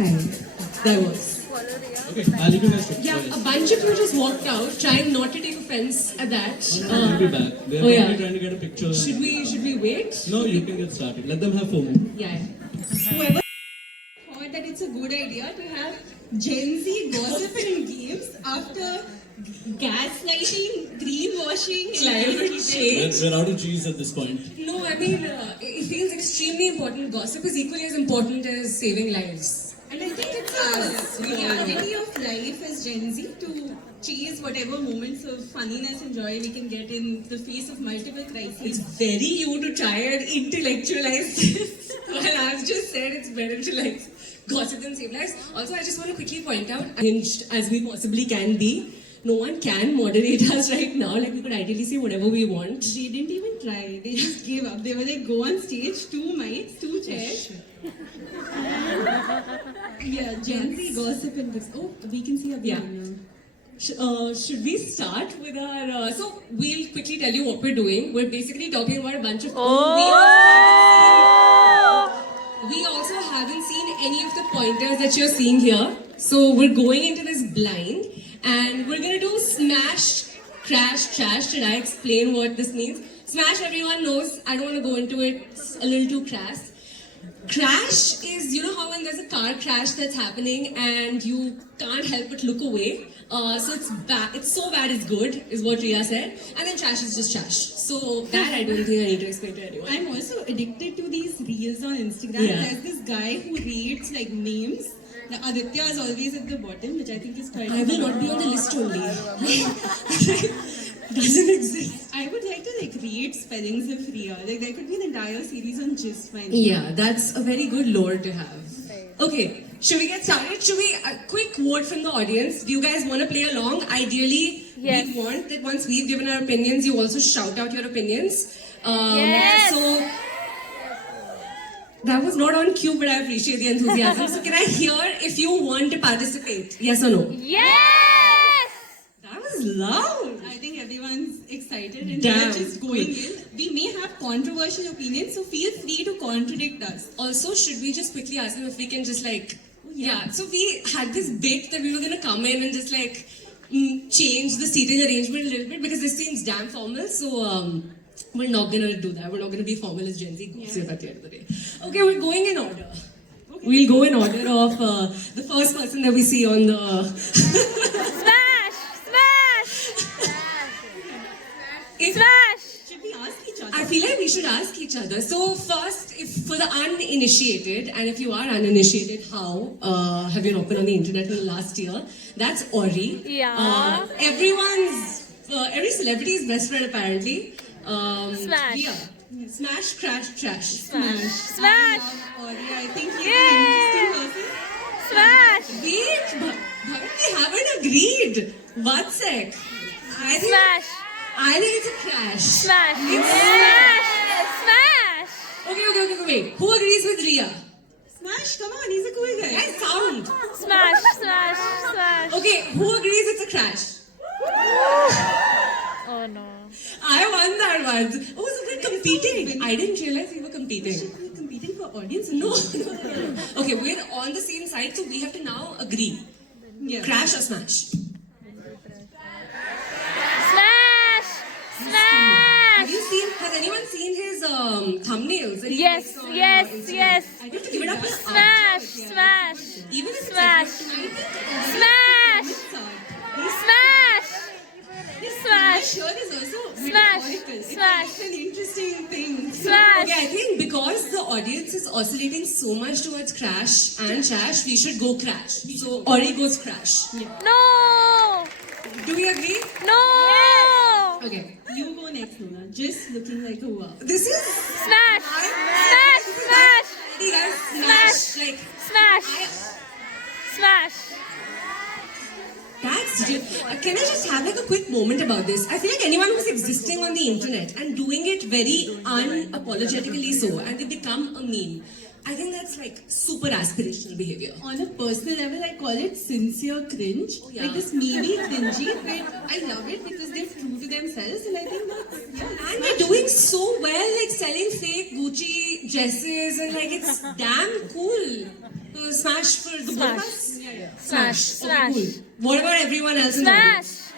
Hi. That was. Okay, I'll leave you guys to. Yeah, a bunch of you just walked out, trying not to take offense at that. They'll be back. They're Oh, probably yeah. trying to get a picture. Should we wait? No, you can get started. Let them have FOMO. Yeah. Whoever thought that it's a good idea to have Gen Z gossiping games after gaslighting, greenwashing, Climate and change. We're out of cheese at this point. No, I mean, it feels extremely important. Gossip is equally as important as saving lives. And I think it's a reality of life as Gen Z to chase whatever moments of funniness and joy we can get in the face of multiple It's crises. very you to try and intellectualize this. Well, I've just said it's better to like gossip than save lives. Also, I just want to quickly point out, hinged as we possibly can be, no one can moderate us right now. Like, we could ideally say whatever we want. They didn't even try. They just gave up. They were like, go on stage, 2 mics, 2 chairs. Yeah, Gen Z gossip and this. Oh, we can see a Yeah. video. Should we start with our... so, we'll quickly tell you what we're doing. We're basically talking about a bunch of... We also haven't seen any of the pointers that you're seeing here. So, we're going into this blind. And we're going to do smash, crash, trash. Should I explain what this means? Smash, everyone knows. I don't want to go into it. It's a little too crass. Crash is, you know how when there's a car crash that's happening and you can't help but look away. So it's bad. It's so bad it's good, is what Riya said. And then trash is just trash. So that I don't think I need to explain to anyone. I'm also addicted to these reels on Instagram. Yeah. There's this guy who reads like names. Now, Aditya is always at the bottom, which I think is quite. I will not be on the list only. Doesn't exist. I would like to like read spellings of Riya. Like there could be an entire series on just fine. Yeah, that's a very good lore to have. Okay, should we get started? Should we, a quick vote from the audience. Do you guys want to play along? Ideally, Yes. we want that once we've given our opinions, you also shout out your opinions. Yes. So, that was not on cue, but I appreciate the enthusiasm. So, can I hear if you want to participate? Yes or no? Yes! That was loud. I think everyone's excited and Damn. we're just going in. We may have controversial opinions, so feel free to contradict us. Also, should we just quickly ask them if we can just like, yeah. So we had this bit that we were gonna come in and just like change the seating arrangement a little bit because this seems damn formal. So we're not gonna do that. We're not gonna be formal as Gen Z gossip at the end of the day. Okay, we're going in order. We'll go in order of the first person that we see on the. Smash! Smash! If- Smash! Should we ask each other? I feel like we should ask each other. So first, if for the uninitiated, and if you are uninitiated, how have you not been on the internet in the last year? That's Ori. Yeah. Every celebrity's best friend apparently. Smash. Ria. Smash, crash, trash. Smash! I Smash! love Ori. I think he's Yay! an interesting person. Smash! Wait, Bharat, we haven't agreed. One sec. Smash! I think it's a crash. Smash! Smash! Smash! Okay, wait. Who agrees with Ria? Smash, come on, he's a cool guy. Guys, sound. Smash! Smash! Smash! Okay, who agrees it's a crash? Oh no. I won that once. Oh, so we're competing. I didn't realize we were competing. Should we be competing for audience? No. Okay, we're on the same side, so we have to now agree. Yeah. Crash or smash? Smash! Smash! Has anyone seen his thumbnails? that he Yes, makes on, yes, Instagram? yes. I have to give it up as Smash! Smash! Even if Smash! it's like, Smash! Smash! Smash! Sure is also Smash! metaphorical. Smash! It's an interesting thing. Smash! Okay, I think because the audience is oscillating so much towards crash and trash, we should go crash. So Ori goes crash. No! Do we agree? No! Okay. You go next, Nona. Just looking like a wow. This is Smash! Smash! Smash! You guys, Smash! smash. Like Smash! Smash! that's can I just have like a quick moment about this? I feel like anyone who's existing on the internet and doing it very unapologetically so, and they become a meme. I think that's like super aspirational behavior. On a personal level, I call it sincere cringe. yeah. Like this maybe cringy, but I love it because they're true to themselves, and I think that's yeah. And they're doing so well, like selling fake Gucci dresses, and like it's damn cool. Smash for the Smash. broadcast? Yeah. Smash. Okay, Smash. cool. What about everyone else in the Smash. audience?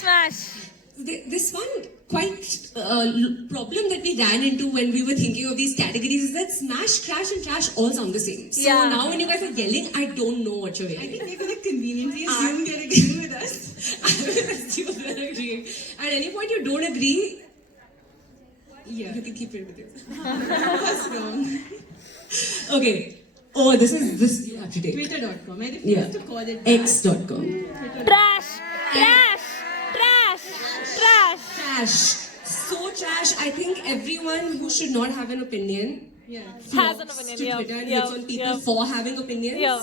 Smash. This one quite problem that we ran into when we were thinking of these categories is that smash, crash, and trash all sound the same. So Yeah. now when you guys are yelling, I don't know what you're I yelling. think they're going to conveniently assume they're agreeing with us. I will assume you're agreeing. At any point you don't agree, Yeah. you can keep it with you. That's wrong. Okay. Oh, this you have to take. Twitter.com. I refuse Yeah. to call it X.com. Trash. Trash. Trash. Trash. Trash. So trash. I think everyone who should not have an opinion Yeah. Has an flocks opinion. to Yeah. Twitter and Yeah. hates on people Yeah. for having opinions. Yeah.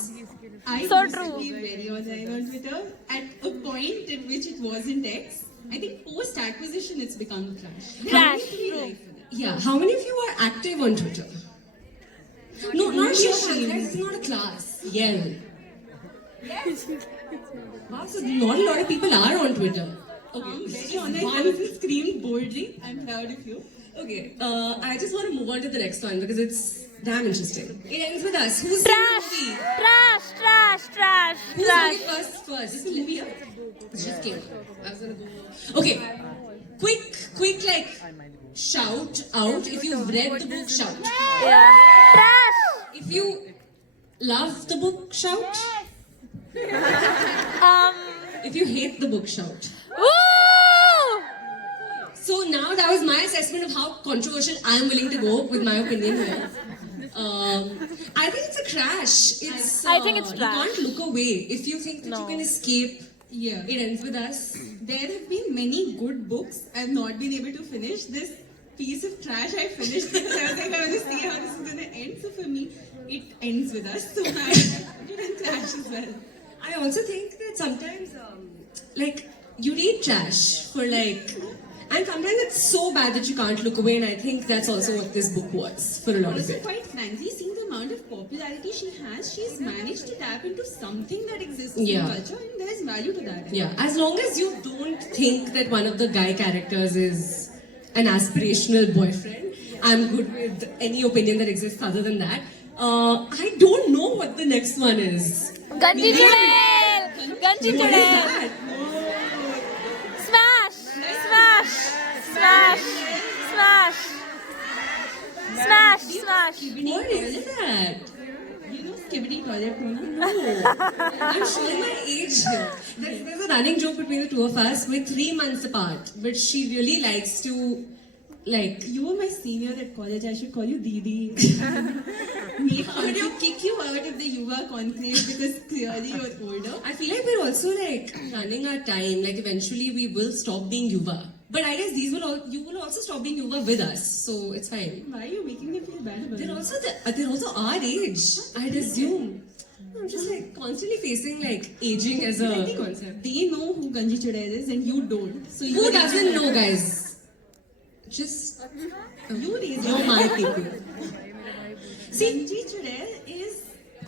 I So used true. to be very online on Twitter at a point in which it wasn't X. I think post acquisition it's become trash. Trash. There needs to be True. life in it. Yeah. How many of you are active on Twitter? No, not a show of hands, guys. It's not a class. Yell. Wow, so not a lot of people are on Twitter. I'm Okay. very online. I screamed boldly. I'm proud of you. Okay. I just want to move on to the next one because it's damn interesting. It ends with us. Who's Trash. the movie? Trash. Trash. Trash. Who's Trash. going first? It's a movie. It just came. I was gonna go. Okay. Quick, like shout out. If you've read the book, shout. Yeah. Trash. If you love the book, shout. If you hate the book, shout. Woo! So now that was my assessment of how controversial I am willing to go with my opinion here. I think it's a crash. I think it's trash. You can't look away. If you think that No. you can escape, Yeah. it ends with us. There have been many good books I've not been able to finish. This piece of trash I finished because I was like, I want to see how this is going to end. So for me, it ends with us. So I put it in trash as well. I also think that sometimes, like, you read trash for like, and sometimes it's so bad that you can't look away, and I think that's also what this book was for a lot of Also, it. quite frankly, seeing the amount of popularity she has, she's managed to tap into something that exists Yeah. in culture, and there's value to that. Yeah, as long as you don't think that one of the guy characters is an aspirational boyfriend, I'm good with any opinion that exists other than that. I don't know what the next one is. Ganji Chudel. Ganji What is Chudel. that? Smash. Smash. Smash. Smash. Smash. Smash. What is that? You know Skibidi Toilet Corner? I'm showing my age here. There's a running joke between the two of us. We're 3 months apart, but she really likes to, like, You were my senior at college, I should call you Didi. Make fun to kick you out of the Yuva conclave because clearly you're older. I feel like we're also like running our time. Like eventually we will stop being Yuva. But I guess you will also stop being Yuva with us, so it's fine. Why are you making me feel bad about it? They're also our age, I'd assume. I'm just like constantly facing like aging as I a think concept. they know who Ganji Chudel is and you don't. So you Who doesn't know, guys? Just You raise know your my people. Ganji Chudel is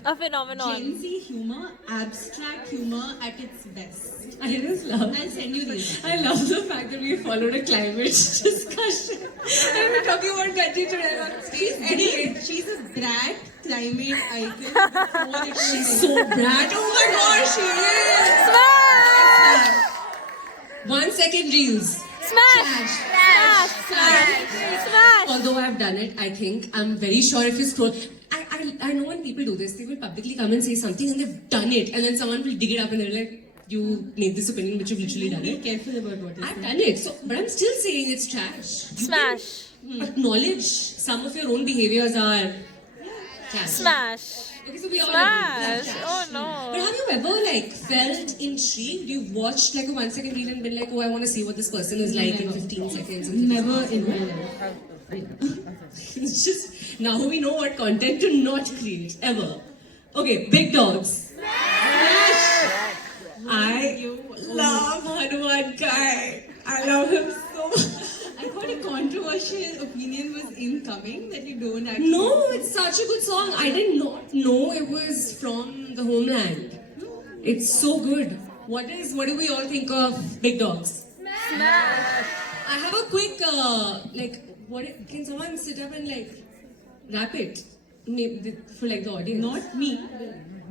A phenomenon. Gen Z humor, abstract humor at its best. I just love. I'll send you these. I love the fact that we followed a climate discussion and we're talking about Ganji today on stage. Anyway, She's a brat climate icon. More it she's so brat. Oh my gosh, she is. Smash. 1 second reels. Smash. Smash. Smash. Smash. Although I've done it, I think I'm very sure if you scroll. I know when people do this, they will publicly come and say something and they've done it, and then someone will dig it up and they're like, "You made this opinion, but you've literally done Be it." careful about what is I've done it, so but I'm still saying it's trash. You Smash. can acknowledge some of your own behaviors are trash. Smash. Okay, so we all Smash. agree. Oh But no. have you ever like felt intrigued? You've watched like a 1 second reel and been like, "Oh, I want to see what this person is like in 15 seconds." And Never in my life. It's just now we know what content to not create ever. Okay, big dogs. I love Hanuman Kai. I love him so much. I thought a controversial opinion was incoming that you don't actually. No, it's such a good song. I did not know it was from the homeland. It's so good. What do we all think of big dogs? Smash. I have a quick can someone sit up and like rap it? maybe for like the audience. Not me.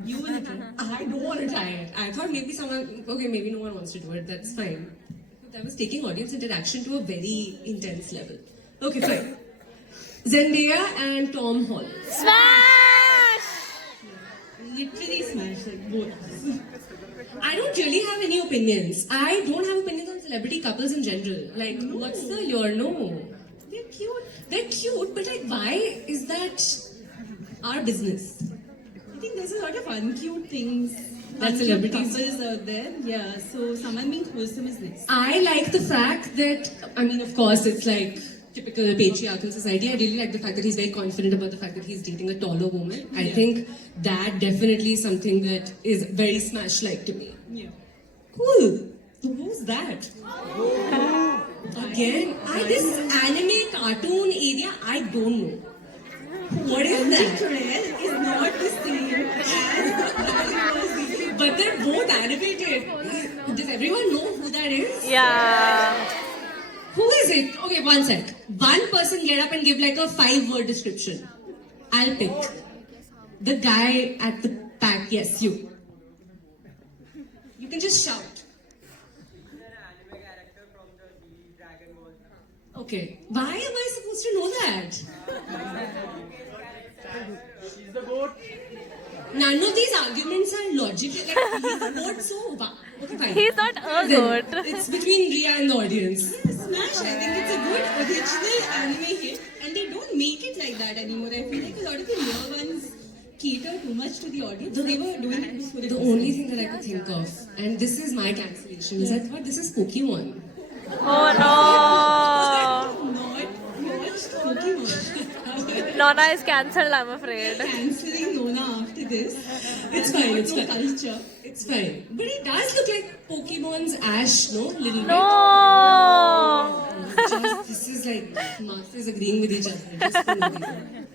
You will try. I don't want to try it. I thought maybe someone, okay, maybe no one wants to do it. That's fine. I was taking audience interaction to a very intense level. Okay, fine. Zendaya and Tom Holland. Smash! Literally smash like both. I don't really have any opinions. I don't have opinions on celebrity couples in general. Like, what's the your no? They're cute. They're cute, but like, why is that our business? I think there's a lot of uncute things. That Uncute celebrities- couples out there. Yeah. So someone being wholesome is nice. I like the fact that, I mean, of course, it's like typical patriarchal society. I really like the fact that he's very confident about the fact that he's dating a taller woman. I think that definitely is something that is very Smash-like to me. Yeah. Cool. Who's that? Again, this anime cartoon area, I don't know. What is that? Trail is not the same as Dragon Ball Z. But they're both animated. Does everyone know who that is? Yeah. Who is it? Okay, one sec. One person get up and give like a 5-word description. I'll pick. The guy at the back. Yes, you. You can just shout. Okay. Why am I supposed to know that? None of these arguments are logical. Like, he's a goat, so okay, fine. He's not a Then goat. It's between Ria and the audience. Smash, I think it's a good original anime hit, and they don't make it like that anymore. I feel like a lot of the newer ones cater too much to the audience. They were doing it before. The only thing that I could think of, and this is my cancellation, is I thought this is Pokemon. Oh no. not Pokemon. Nona is cancelled, I'm afraid. Cancelling Nona after this. It's fine, it's No fine. culture. It's fine. But it does look like Pokemon's Ash, no? Little No. bit. Just, this is like masters agreeing with each other. Just for no reason.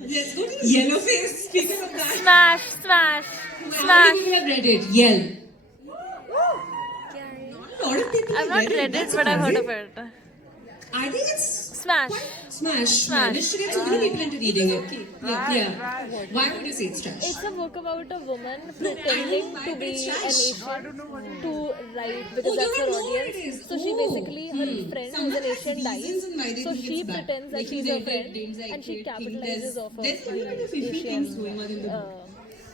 Let's go to Yellow face, speaking of that. Smash, smash, How smash. many people have read it? Yell. a lot of people. I've not read it, That's but I've heard of surprising. it. I think it's Smash. Smash. Smash. Managed to get so many people into reading it. Yeah. Why would you say it's trash? It's a book about a woman I pretending know, to but be it's an trash. Asian to write because Oh, you that's her don't know what it audience. is. So she Oh. basically, her friend Someone who's an has Asian dies. reasons on why they So think she it's bad. pretends that Like she's they a did friend Dames Like and she It, think capitalizes off of there's a lot of iffy things Asian going on in the book.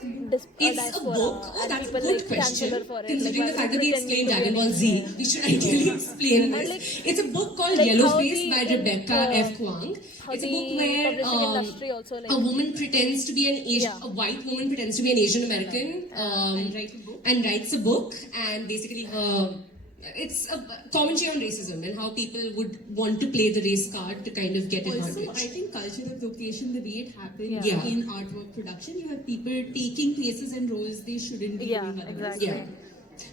It's a diaspora, book. Oh, and that's a people good like cancel her question. for it. Considering the why fact that we pretending explained to be Dragon an Ball Z, we should ideally explain And this. like- It's a book called like Yellow how Face the- by Rebecca F. Kwang. how It's a the book where publishing industry also, like- a woman pretends to be an Asian, Yeah. a white woman pretends to be an Asian American and writes a book, and basically it's a commentary on racism and how people would want to play the race card to kind of get Also, advantage. I think culture of location, the way it happens Yeah. in artwork production, you have people taking places and roles they shouldn't be Yeah, doing otherwise. exactly. Yeah.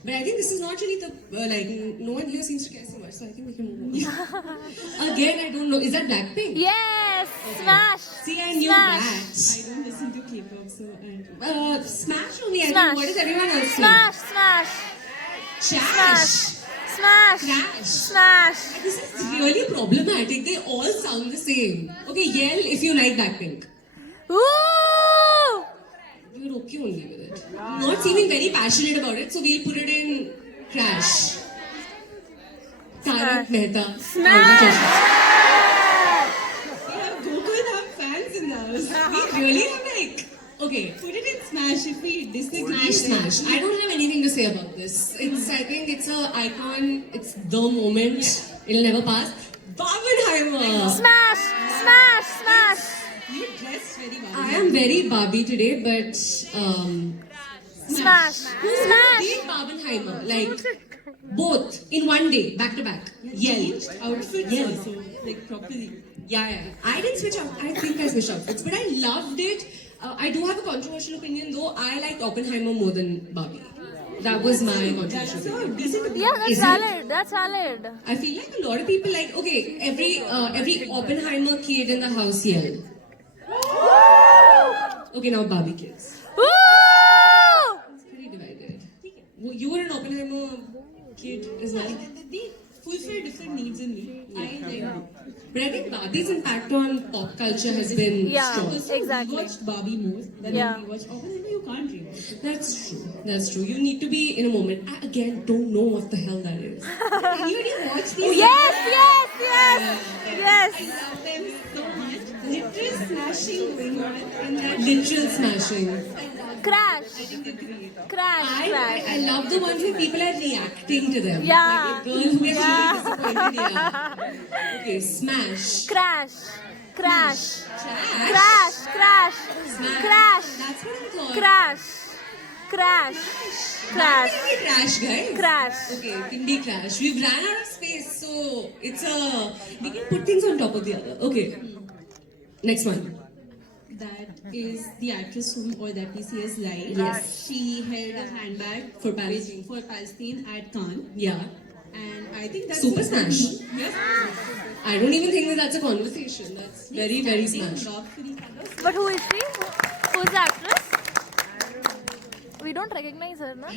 But I think this is not really the, like, no one here seems to care so much, so I think we can move on. Again, I don't know. Is that Blackpink? Yes! Smash! See, I knew Smash. I don't listen to K-pop, so I don't. Smash only. I Smash. think. What does everyone else Smash! Smash! say? Trash. Smash! Trash. Smash! This is really problematic. They all sound the same. Okay, yell if you like Blackpink. Woo! You're okay only with it. Not seeming very passionate about it, so we'll put it in trash. Tarak Mehta. We have Goku and have fans in the house. We really have like, okay. Put it in Smash if we disagree. Smash. I don't have anything to say about this. I think it's a icon. It's the moment. It'll never pass. Barbenheimer. Smash! Smash! Smash! You dressed very well. I am very Barbie today, but Smash! Smash! did Barbenheimer like both in one day, back to back. Yell. Outfits Yeah. also, like properly. Yeah. I didn't switch out. I think I switched outfits, but I loved it. I do have a controversial opinion though. I liked Oppenheimer more than Barbie. That was my controversial That's opinion. so decent. Yeah, that's Is it? valid. That's valid. I feel like a lot of people like, okay, every Oppenheimer kid in the house yell. Okay, now Barbie kids. Woo! It's very divided. You were an Oppenheimer kid as well. They fulfill different needs in me. I like. But I think Barbie's impact on pop culture has been Yeah. strong. Also, Exactly. We watched Barbie more than Yeah. we watched Oppenheimer. You can't rewatch it. That's true. That's true. You need to be in a moment. I again don't know what the hell that is. Anybody watch these? Yes, yes, yes, yes. I love them so much. Literal smashing going on in that. Literal smashing. Crash, I think they're great. crash, I crash. love the ones where people are reacting to them. Yeah. Like a girl who gets Yeah. really disappointed. Yeah. Okay, smash. Crash, crash, Trash. crash, crash, Smash. crash, That's what I thought. crash, crash, crash, Can be trash, guys. crash. Okay, it can be crash. We've ran out of space, so we can put things on top of the other. Okay. Next one. That is the actress whom all that we see as live. Yes. She held a handbag For Palestine. for Palestine at Cannes, Yeah. and I think that's Super smash. Yes. I don't even think that that's a conversation. That's very, very Standing smash. up for each other. But who is she? Who's the actress? We don't recognize her, no?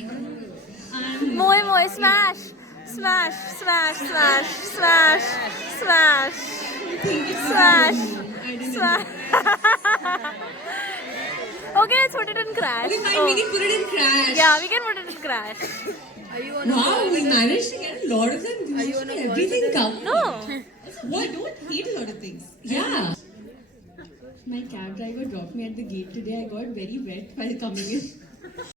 Moe, Moe, smash, smash, smash, smash, smash, smash, smash, I didn't smash. Okay, let's put it in crash. Okay, fine, we can put it in crash. Yeah, we can put it in crash. Wow, we managed to get a lot of them. Are you on everything covered. No. What? I don't hate a lot of things. Yeah. My cab driver dropped me at the gate today. I got very wet while coming in.